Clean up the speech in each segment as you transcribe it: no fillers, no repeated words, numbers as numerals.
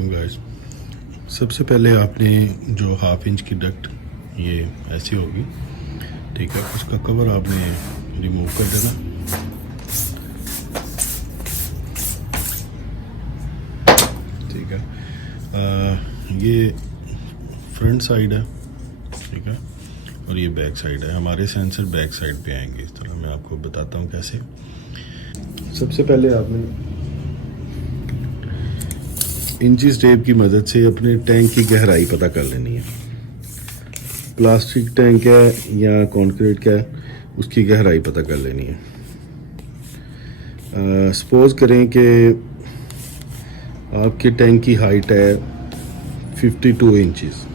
वालेकुम गाइस। सबसे पहले आपने जो हाफ इंच की डक्ट ये ऐसी होगी, ठीक है, उसका कवर आपने रिमूव कर देना। ठीक है, ये फ्रंट साइड है, ठीक है, और ये बैक साइड है। हमारे सेंसर बैक साइड पे आएंगे। इस तरह मैं आपको बताता हूँ कैसे। सबसे पहले आपने इंचिस टेप की मदद से अपने टैंक की गहराई पता कर लेनी है। प्लास्टिक टैंक है या कंक्रीट का है, उसकी गहराई पता कर लेनी है। सपोज करें कि आपके टैंक की हाइट है 52 इंचेस,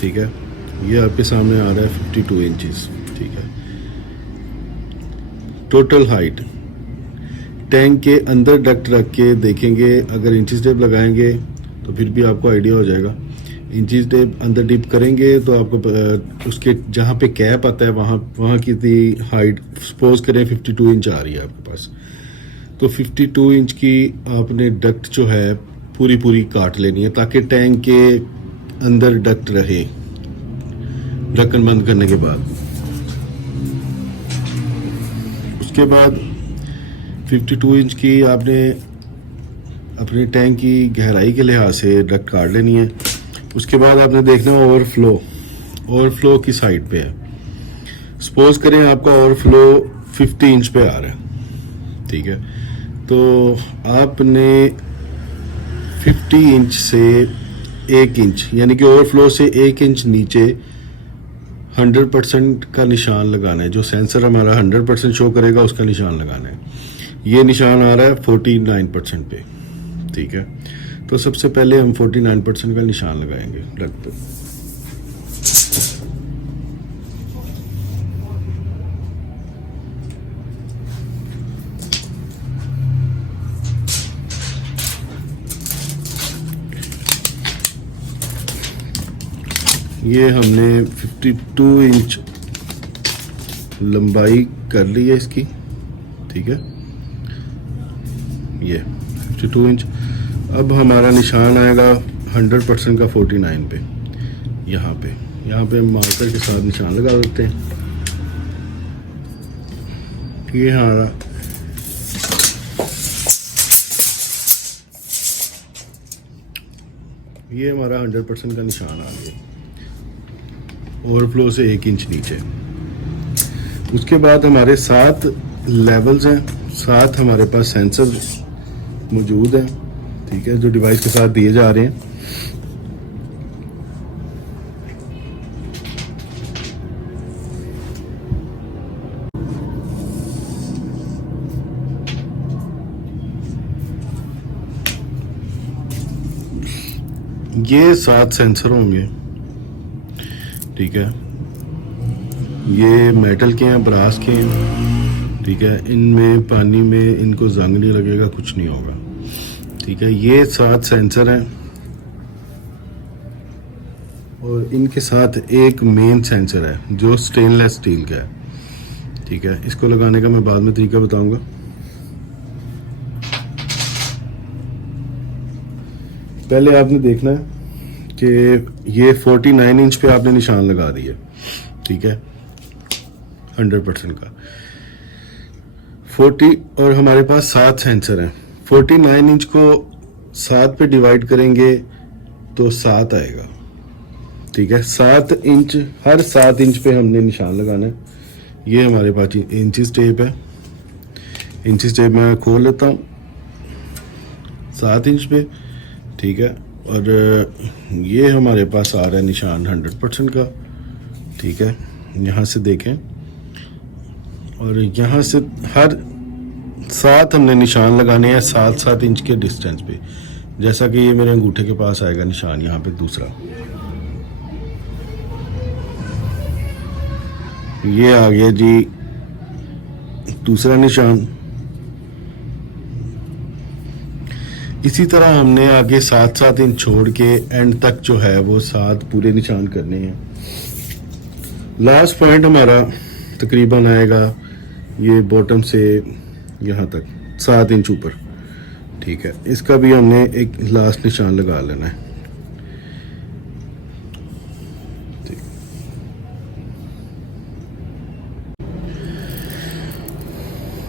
ठीक है, ये आपके सामने आ रहा है 52 इंचेस, ठीक है। टोटल हाइट टैंक के अंदर डक्ट रख के देखेंगे, अगर इंचिस टेप लगाएंगे तो फिर भी आपको आइडिया हो जाएगा। इंचिस टेप अंदर डिप करेंगे तो आपको उसके जहाँ पे कैप आता है वहाँ की हाइट सपोज करें 52 इंच आ रही है आपके पास, तो 52 इंच की आपने डक्ट जो है पूरी काट लेनी है ताकि टैंक के अंदर डक्ट रहे ढक्कन बंद करने के बाद। उसके बाद 52 इंच की आपने अपने टैंक की गहराई के लिहाज से डक्ट काट लेनी है। उसके बाद आपने देखना है ओवरफ्लो की साइड पे है। सपोज करें आपका ओवरफ्लो 50 इंच पे आ रहा है, ठीक है, तो आपने 50 इंच से 1 इंच यानी कि ओवरफ्लो से 1 इंच नीचे 100% का निशान लगाना है। जो सेंसर हमारा 100% शो करेगा उसका निशान लगाना है। ये निशान आ रहा है 49% पे, ठीक है। तो सबसे पहले हम 49% का निशान लगाएंगे डक्ट पे। ये हमने 52 इंच लंबाई कर ली है इसकी, ठीक है, ये 52 इंच। अब हमारा निशान आएगा 100% का 49 पे। यहाँ पे हम मार्कर के साथ निशान लगा देते हैं। ये हमारा ये हमारा 100% का निशान आ गया ओवरफ्लो से 1 इंच नीचे। उसके बाद हमारे 7 लेवल्स हैं, 7 हमारे पास सेंसर मौजूद हैं, ठीक है, जो डिवाइस के साथ दिए जा रहे हैं। ये 7 सेंसर होंगे, ठीक है। ये मेटल के हैं, ब्रास के हैं, ठीक है। इनमें पानी में इनको जंग नहीं लगेगा, कुछ नहीं होगा, ठीक है। ये 7 सेंसर हैं और इनके साथ एक मेन सेंसर है जो स्टेनलेस स्टील का है, ठीक है। इसको लगाने का मैं बाद में तरीका बताऊंगा। पहले आपने देखना है कि ये 49 इंच पे आपने निशान लगा दिया, ठीक है, 100% का 40। और हमारे पास 7 सेंसर हैं। 49 इंच को 7 पे डिवाइड करेंगे तो 7 आएगा, ठीक है। 7 इंच, हर 7 इंच पे हमने निशान लगाना है। ये हमारे पास इंचिस टेप है। इंचिस टेप मैं खोल लेता हूँ 7 इंच पे, ठीक है। और ये हमारे पास आ रहा है निशान 100% का, ठीक है। यहाँ से देखें, और यहाँ से हर 7 हमने निशान लगाने हैं 7-7 इंच के डिस्टेंस पे। जैसा कि ये मेरे अंगूठे के पास आएगा निशान, यहाँ पे दूसरा, ये आ गया जी दूसरा निशान। इसी तरह हमने आगे 7-7 इंच छोड़ के एंड तक जो है वो 7 पूरे निशान करने हैं। लास्ट पॉइंट हमारा तकरीबन आएगा ये बॉटम से यहाँ तक 7 इंच ऊपर, ठीक है, इसका भी हमने एक लास्ट निशान लगा लेना है। ठीक।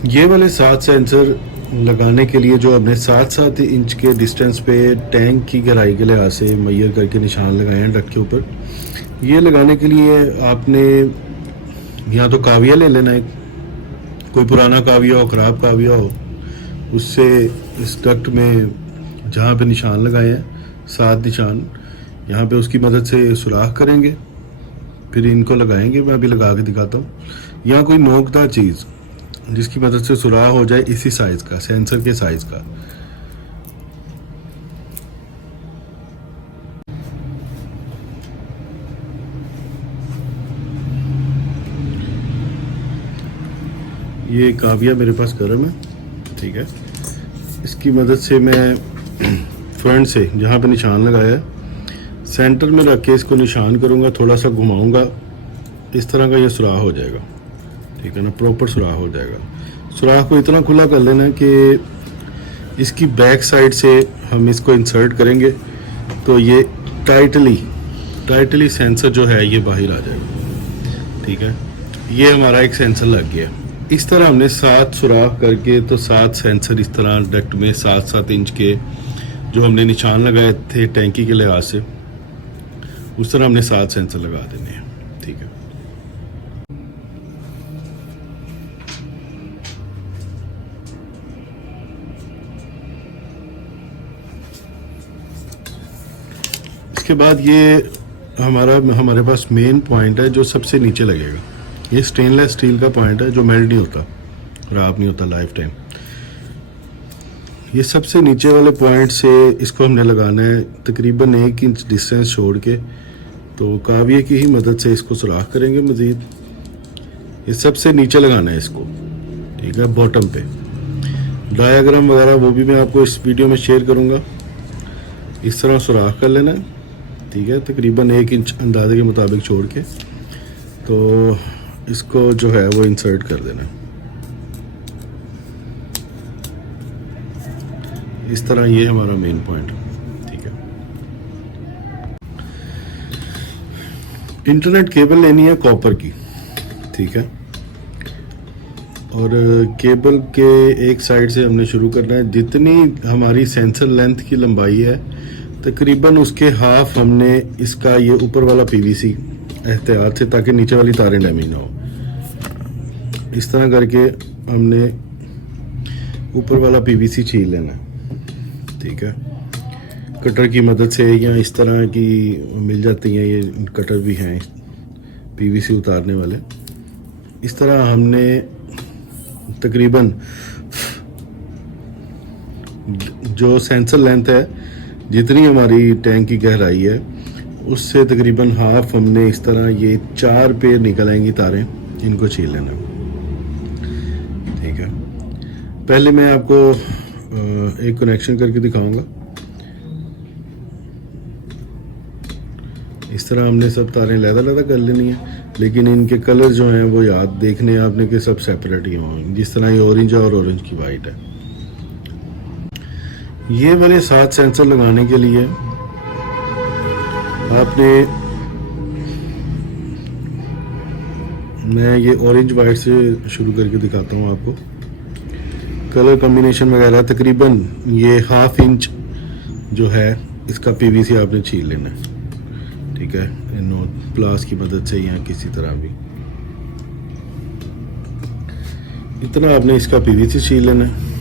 ये वाले 7 सेंसर लगाने के लिए जो हमने 7-7 इंच के डिस्टेंस पे टैंक की गहराई के लिहाज से मैयर करके निशान लगाए हैं डक के ऊपर, ये लगाने के लिए आपने या तो काविया ले लेना है, कोई पुराना काविया हो, ख़राब काविया हो, उससे इस डक्ट में जहाँ पे निशान लगाए हैं 7 निशान, यहाँ पे उसकी मदद से सुराख करेंगे, फिर इनको लगाएंगे। मैं अभी लगा के दिखाता हूँ। यहाँ कोई नोकदार चीज़ जिसकी मदद से सुराख हो जाए इसी साइज़ का, सेंसर के साइज़ का। ये काविया मेरे पास गर्म है, ठीक है। इसकी मदद से मैं फ्रंट से जहाँ पे निशान लगाया है सेंटर में रख के इसको निशान करूँगा, थोड़ा सा घुमाऊँगा, इस तरह का ये सुराख हो जाएगा, ठीक है ना, प्रॉपर सुराख हो जाएगा। सुराख को इतना खुला कर लेना कि इसकी बैक साइड से हम इसको इंसर्ट करेंगे तो ये टाइटली सेंसर जो है ये बाहर आ जाएगा, ठीक है। ये हमारा एक सेंसर लग गया। इस तरह हमने 7 सुराख करके तो 7 सेंसर इस तरह डक्ट में 7-7 इंच के जो हमने निशान लगाए थे टैंकी के लिहाज से, उस तरह हमने 7 सेंसर लगा देने हैं, ठीक है। इसके बाद ये हमारे पास मेन पॉइंट है जो सबसे नीचे लगेगा। ये स्टेनलेस स्टील का पॉइंट है जो मेल्ट नहीं होता, खराब नहीं होता लाइफ टाइम। ये सबसे नीचे वाले पॉइंट से इसको हमने लगाना है तकरीबन 1 इंच डिस्टेंस छोड़ के, तो काविये की ही मदद से इसको सुराख करेंगे मज़ीद। ये सबसे नीचे लगाना है इसको, ठीक है, बॉटम पे। डायाग्राम वगैरह वो भी मैं आपको इस वीडियो में शेयर करूँगा। इस तरह सुराख कर लेना है, ठीक है, तकरीबन 1 इंच अंदाजे के मुताबिक छोड़ के, तो इसको जो है वो इंसर्ट कर देना है इस तरह। ये हमारा मेन पॉइंट, ठीक है। इंटरनेट केबल लेनी है कॉपर की, ठीक है, और केबल के एक साइड से हमने शुरू करना है। जितनी हमारी सेंसर लेंथ की लंबाई है तकरीबन उसके हाफ हमने इसका ये ऊपर वाला पीवीसी एहतियात से, ताकि नीचे वाली तारें डैमेज ना हो, इस तरह करके हमने ऊपर वाला पीवीसी छील लेना, ठीक है। कटर की मदद से या इस तरह की मिल जाती हैं, ये कटर भी हैं पीवीसी उतारने वाले। इस तरह हमने तकरीबन जो सेंसर लेंथ है जितनी हमारी टैंक की गहराई है उससे तकरीबन हाफ हमने इस तरह ये 4 पेड़ निकल आएंगी तारें, इनको छील लेना, ठीक है। पहले मैं आपको एक कनेक्शन करके दिखाऊंगा। इस तरह हमने सब तारें लहदा कर लेनी है, लेकिन इनके कलर जो हैं वो याद देखने हैं आपने कि सब सेपरेट ही हों, जिस तरह ये ऑरेंज है और ऑरेंज की वाइट है। ये वाले 7 सेंसर लगाने के लिए आपने, मैं ये ऑरेंज वाइट से शुरू करके दिखाता हूँ आपको। कलर कॉम्बिनेशन वगैरह तकरीबन ये हाफ इंच जो है इसका पीवीसी आपने छील लेना है, ठीक है, प्लास की मदद से या किसी तरह भी इतना आपने इसका पीवीसी छील लेना है।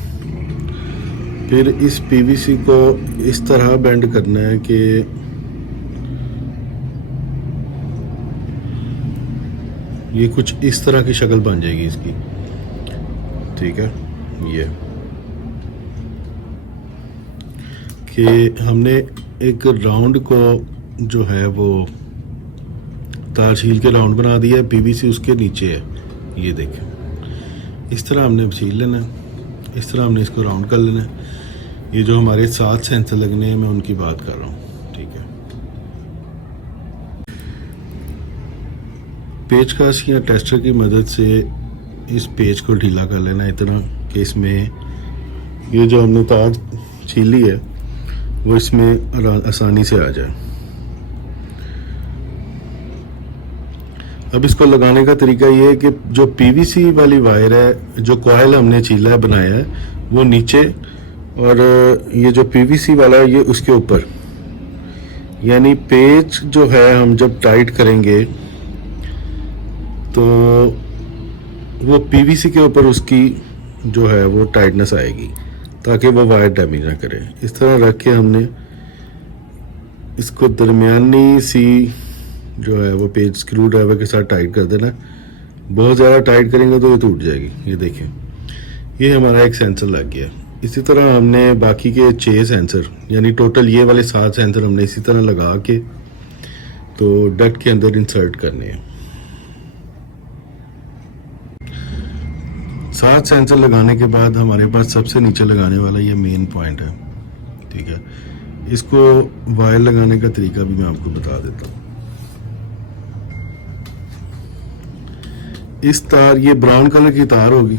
फिर इस पीवीसी को इस तरह बेंड करना है कि ये कुछ इस तरह की शक्ल बन जाएगी इसकी, ठीक है। ये कि हमने एक राउंड को जो है वो तार छील के राउंड बना दिया है, पीवीसी उसके नीचे है, ये देखें। इस तरह हमने छील लेना है, इस तरह हमने इसको राउंड कर लेना है। ये जो हमारे 7 सेंसर लगने हैं मैं उनकी बात कर रहा हूँ, ठीक है। पेचकस या टेस्टर की मदद से इस पेच को ढीला कर लेना इतना कि इसमें ये जो हमने तार छीली है वो इसमें आसानी से आ जाए। अब इसको लगाने का तरीका ये है कि जो पीवीसी वाली वायर है, जो कॉयल हमने छीला है बनाया है, वो नीचे, और ये जो पीवीसी वाला है ये उसके ऊपर, यानी पेच जो है हम जब टाइट करेंगे तो वो पीवीसी के ऊपर उसकी जो है वो टाइटनेस आएगी ताकि वो वायर डैमेज ना करे। इस तरह रख के हमने इसको दरमियानी सी जो है वो पेज स्क्रू ड्राइवर के साथ टाइट कर देना। बहुत ज़्यादा टाइट करेंगे तो ये टूट जाएगी। ये देखें, ये हमारा एक सेंसर लग गया। इसी तरह हमने बाकी के 6 सेंसर, यानी टोटल ये वाले 7 सेंसर हमने इसी तरह लगा के तो डक्ट के अंदर इंसर्ट करने हैं। 7 सेंसर लगाने के बाद हमारे पास सबसे नीचे लगाने वाला ये मेन पॉइंट है, ठीक है। इसको वायर लगाने का तरीका भी मैं आपको बता देता हूँ। इस तार, ये ब्राउन कलर की तार होगी,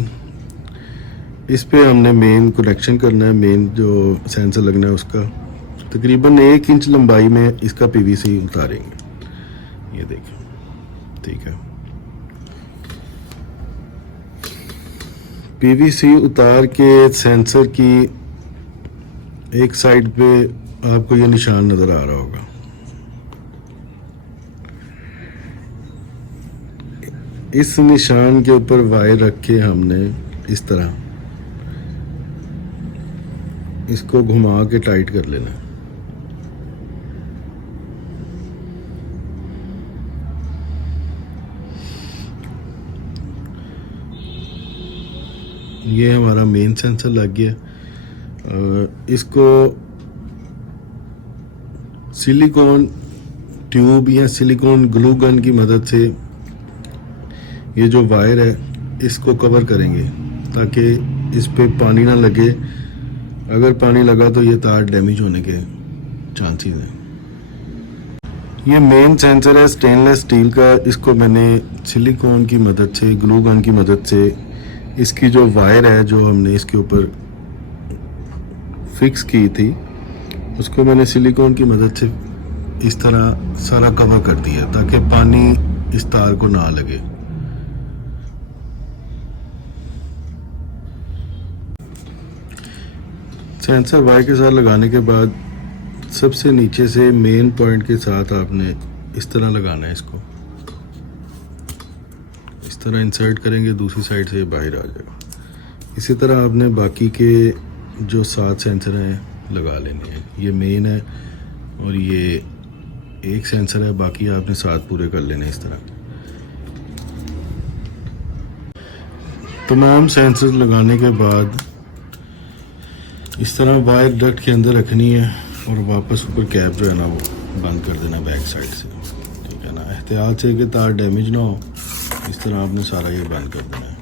इस पे हमने मेन कनेक्शन करना है। मेन जो सेंसर लगना है उसका तकरीबन 1 इंच लंबाई में इसका पीवीसी उतारेंगे। ये देखें, ठीक है। पीवीसी उतार के सेंसर की एक साइड पे आपको ये निशान नजर आ रहा होगा। इस निशान के ऊपर वायर रख के हमने इस तरह इसको घुमा के टाइट कर लेना। ये हमारा मेन सेंसर लग गया। इसको सिलिकॉन ट्यूब या सिलिकॉन ग्लू गन की मदद से ये जो वायर है इसको कवर करेंगे ताकि इस पे पानी ना लगे। अगर पानी लगा तो ये तार डैमेज होने के चांसेस हैं। ये मेन सेंसर है स्टेनलेस स्टील का। इसको मैंने सिलिकॉन की मदद से, ग्लू गन की मदद से, इसकी जो वायर है जो हमने इसके ऊपर फिक्स की थी उसको मैंने सिलिकॉन की मदद से इस तरह सारा कवर कर दिया ताकि पानी इस तार को ना लगे। सेंसर वायर के साथ लगाने के बाद सबसे नीचे से मेन पॉइंट के साथ आपने इस तरह लगाना है। इसको इस तरह इंसर्ट करेंगे, दूसरी साइड से बाहर आ जाएगा। इसी तरह आपने बाकी के जो 7 सेंसर हैं लगा लेने हैं। ये मेन है और ये एक सेंसर है, बाकी आपने 7 पूरे कर लेने इस तरह। तमाम सेंसर लगाने के बाद इस तरह वायर डक्ट के अंदर रखनी है और वापस ऊपर कैप जो है ना वो बंद कर देना बैक साइड से, ठीक है ना। एहतियात से कि तार डैमेज ना हो, इस तरह आपने सारा ये बंद कर देना है।